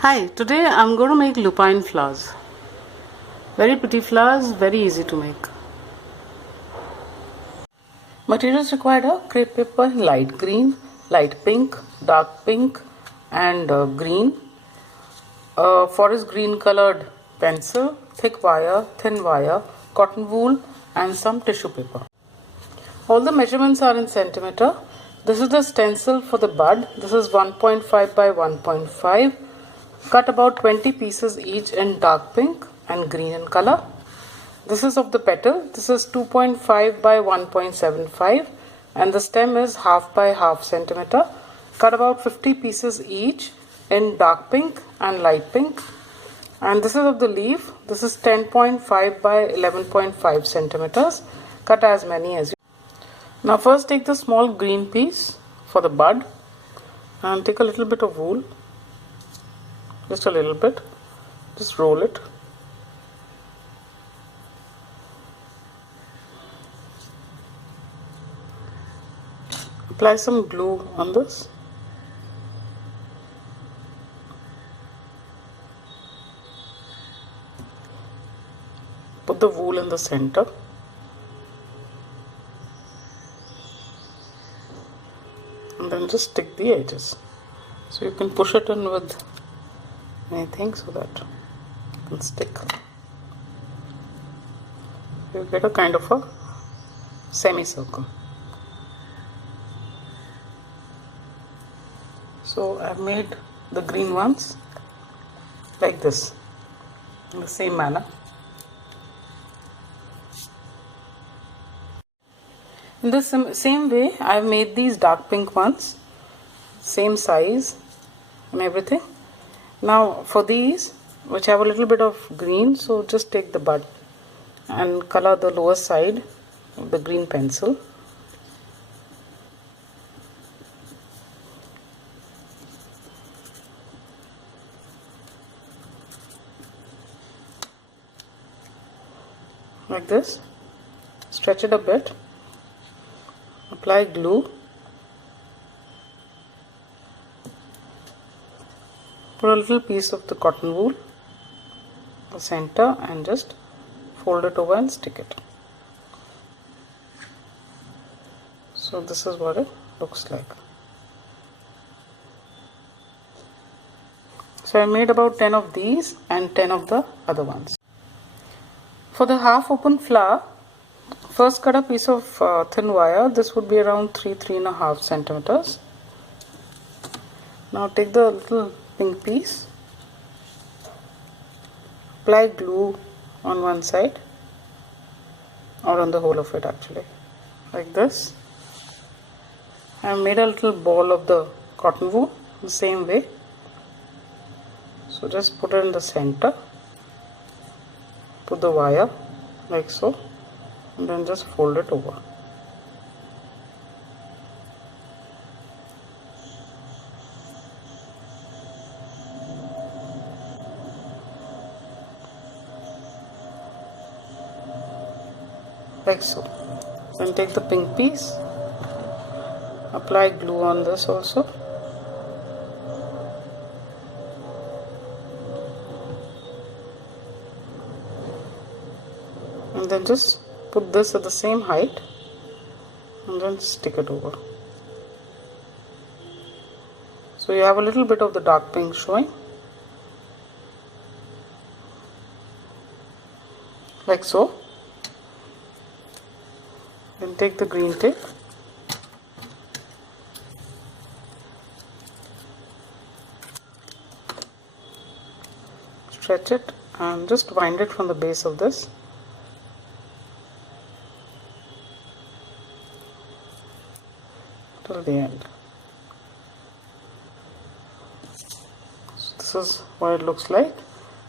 Hi, today I'm going to make lupine flowers. Very pretty flowers, very easy to make. Materials required are crepe paper, light green, light pink, dark pink and green, forest green colored pencil, thick wire, thin wire, cotton wool and some tissue paper. All the measurements are in centimeter. This is the stencil for the bud. This is 1.5 by 1.5. Cut about 20 pieces each in dark pink and green in color. This is of the petal. This is 2.5 by 1.75 and the stem is half by half centimeter. Cut about 50 pieces each in dark pink and light pink. And this is of the leaf. This is 10.5 by 11.5 centimeters. Cut as many as you. Now first take the small green piece for the bud and take a little bit of wool, just a little bit, just roll it. Apply some glue on this. Put the wool in the center. And then just stick the edges. So you can push it in with anything so that it can stick. You get a kind of a semicircle. So I've made the green ones like this in the same manner. In the same way, I've made these dark pink ones, same size and everything. Now for these, which have a little bit of green, so just take the bud and color the lower side with the green pencil. Like this. Stretch it a bit. Apply glue. Put a little piece of the cotton wool in the center and just fold it over and stick it. So this is what it looks like. So I made about 10 of these and 10 of the other ones. For the half open flower, first cut a piece of thin wire. This would be around 3.5 centimeters. Now take the little pink piece, apply glue on one side or on the whole of it actually, like this. I have made a little ball of the cotton wool the same way. So just put it in the center, put the wire like so, and then just fold it over. Like so. Then take the pink piece, apply glue on this also. And then just put this at the same height and then stick it over. So you have a little bit of the dark pink showing, like so. Then take the green tape, stretch it and just wind it from the base of this. Till the end. So this is what it looks like.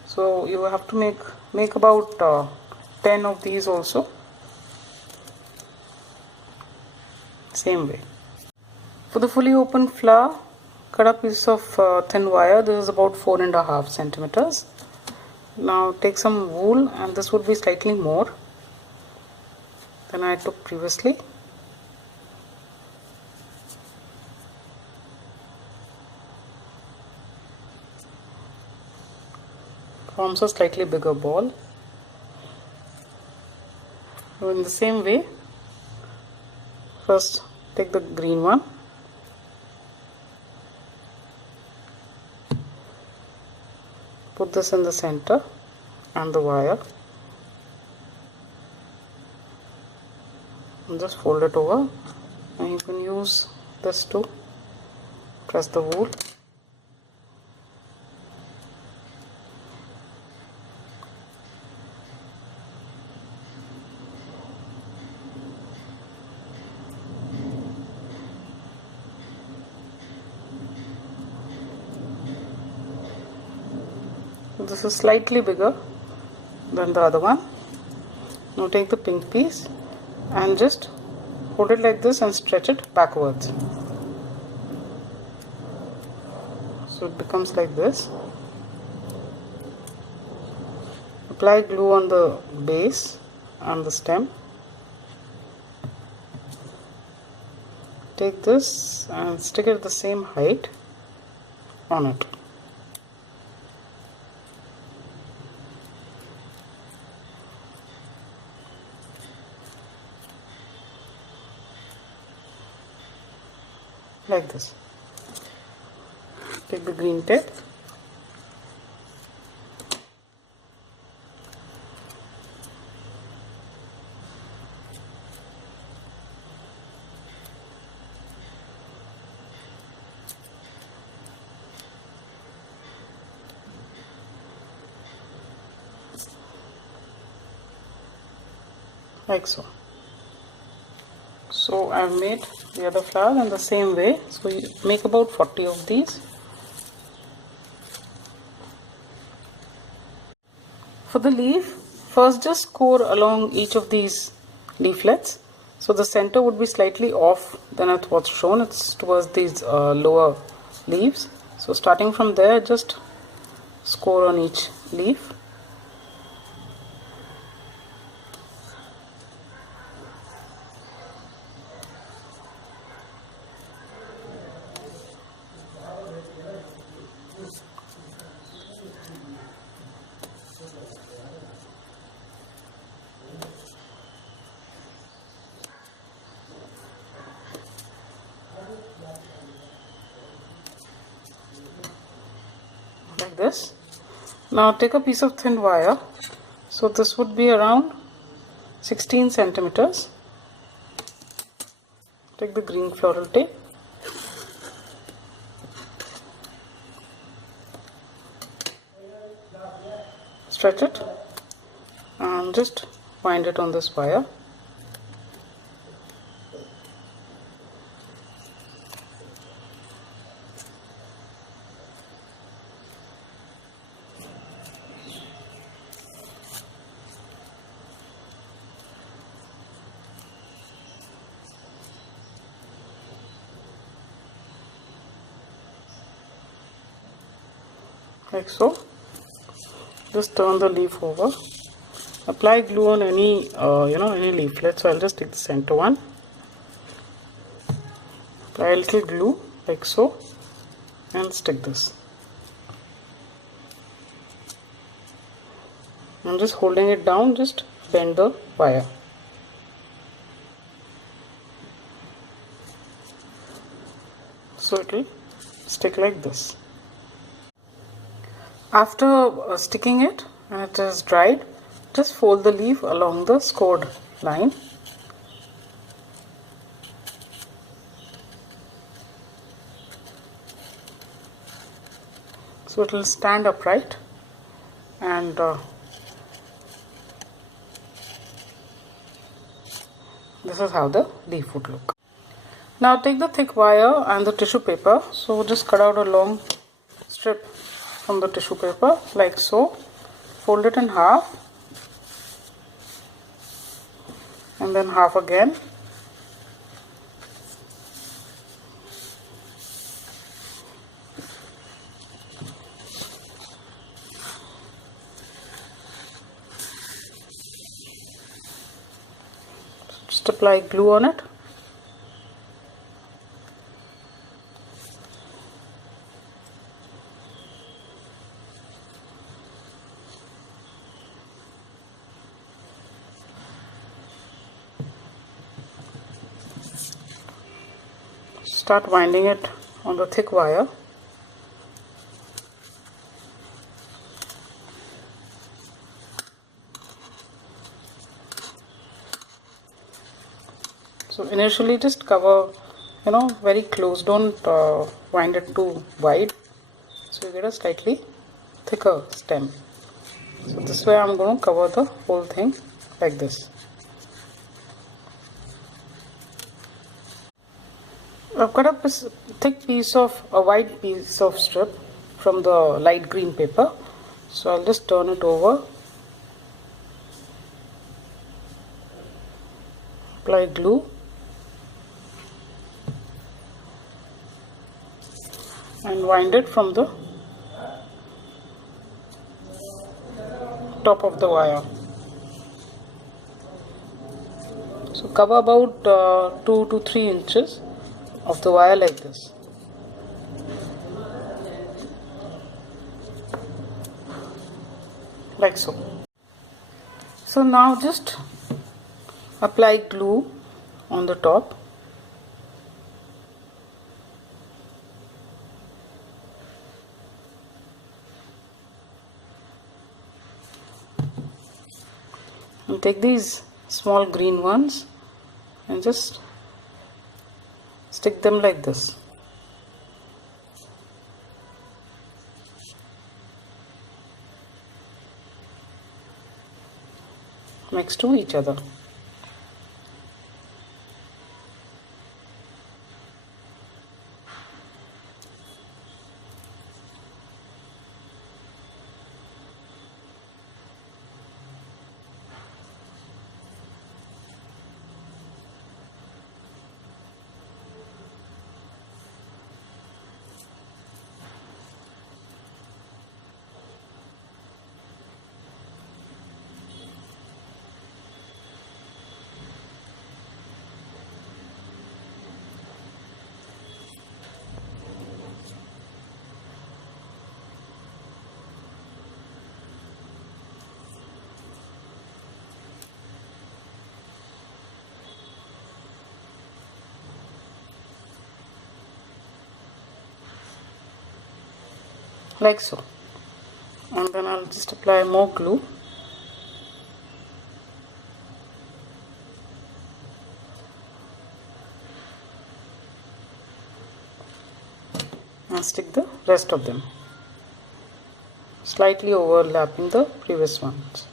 So you have to make about 10 of these also. Same way. For the fully open flower, cut a piece of thin wire. This is about 4.5 centimeters. Now take some wool, and this would be slightly more than I took previously. forms a slightly bigger ball. So in the same way, first take the green one, put this in the center and the wire, and just fold it over, and you can use this to press the wool. This is slightly bigger than the other one. Now take the pink piece and just hold it like this and stretch it backwards. So it becomes like this. Apply glue on the base and the stem. Take this and stick it at the same height on it. Like this. Take the green tape, like so. So I have made the other flower in the same way. So you make about 40 of these. For the leaf, first just score along each of these leaflets. So the center would be slightly off than it was shown. It's towards these lower leaves. So starting from there, just score on each leaf. Like this. Now take a piece of thin wire. So this would be around 16 centimeters. Take the green floral tape. Stretch it and just wind it on this wire. Like so. Just turn the leaf over. Apply glue on any any leaflet. So I'll just take the center one. Apply a little glue like so and stick this. I'm just holding it down. Just bend the wire. So it will stick like this. After sticking it and it is dried, just fold the leaf along the scored line. So it will stand upright, and this is how the leaf would look. Now take the thick wire and the tissue paper. So just cut out a long strip from the tissue paper like so. Fold it in half and then half again. Just apply glue on it. start winding it on the thick wire. So initially just cover, very close, don't wind it too wide, so you get a slightly thicker stem. So this way I'm going to cover the whole thing like this. I've got a thick piece of a white piece of strip from the light green paper, so I'll just turn it over, apply glue, and wind it from the top of the wire. So cover about 2 to 3 inches of the wire like this. Like so. So now just apply glue on the top. And take these small green ones and just stick them like this. Next to each other. Like so. And then I'll just apply more glue. And stick the rest of them, slightly overlapping the previous ones,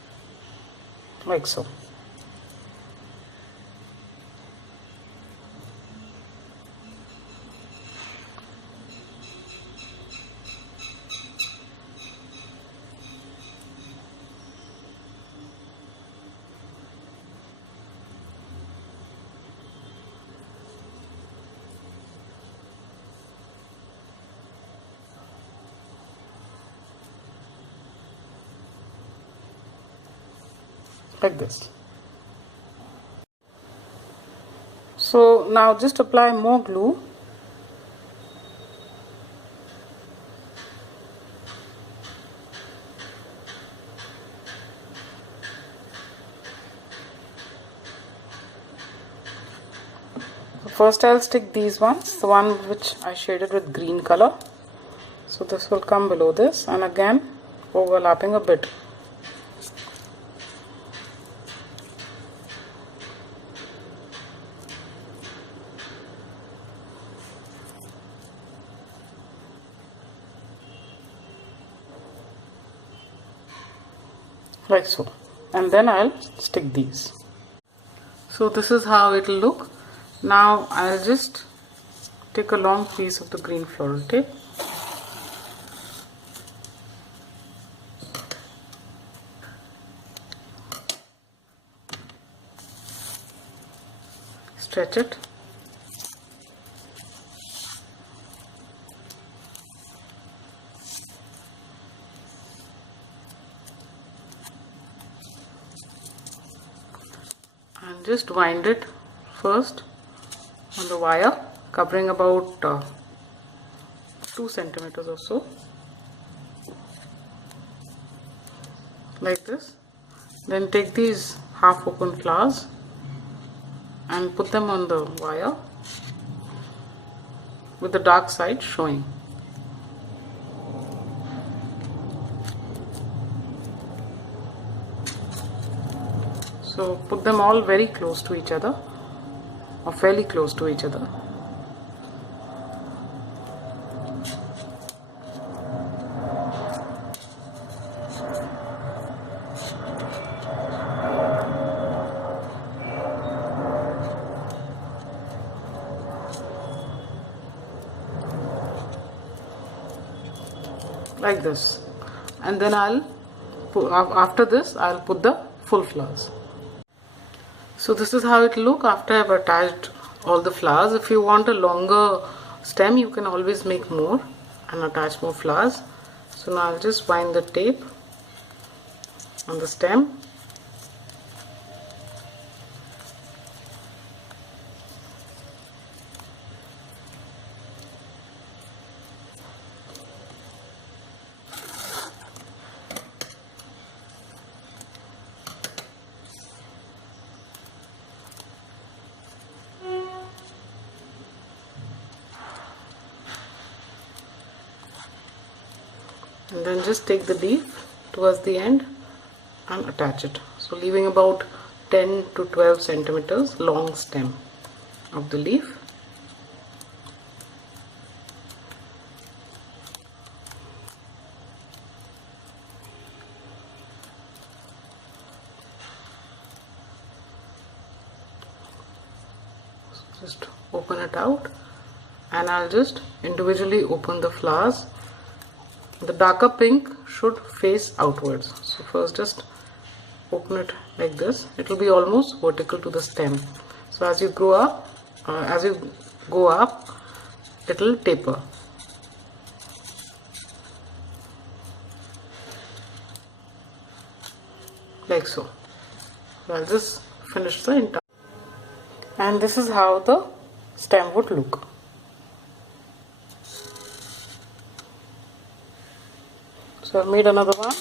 like so. Like this. So now just apply more glue. First I'll stick these ones, the one which I shaded with green color. So this will come below this and again overlapping a bit. Like so, and then I'll stick these. So this is how it will look. Now I'll just take a long piece of the green floral tape, stretch it, and just wind it first on the wire, covering about 2 centimeters or so, like this. Then take these half open flowers and put them on the wire with the dark side showing. So put them all very close to each other, or fairly close to each other. Like this, and then after this I'll put the full flowers. So this is how it look after I've attached all the flowers. If you want a longer stem, you can always make more and attach more flowers. So now I'll just wind the tape on the stem. And then just take the leaf towards the end and attach it. So leaving about 10 to 12 centimeters long stem of the leaf. So just open it out, and I'll just individually open the flowers. The darker pink should face outwards. So first just open it like this. It will be almost vertical to the stem. So as you go up, it will taper. Like so. So I'll just finish the entire. And this is how the stem would look. So I made another one.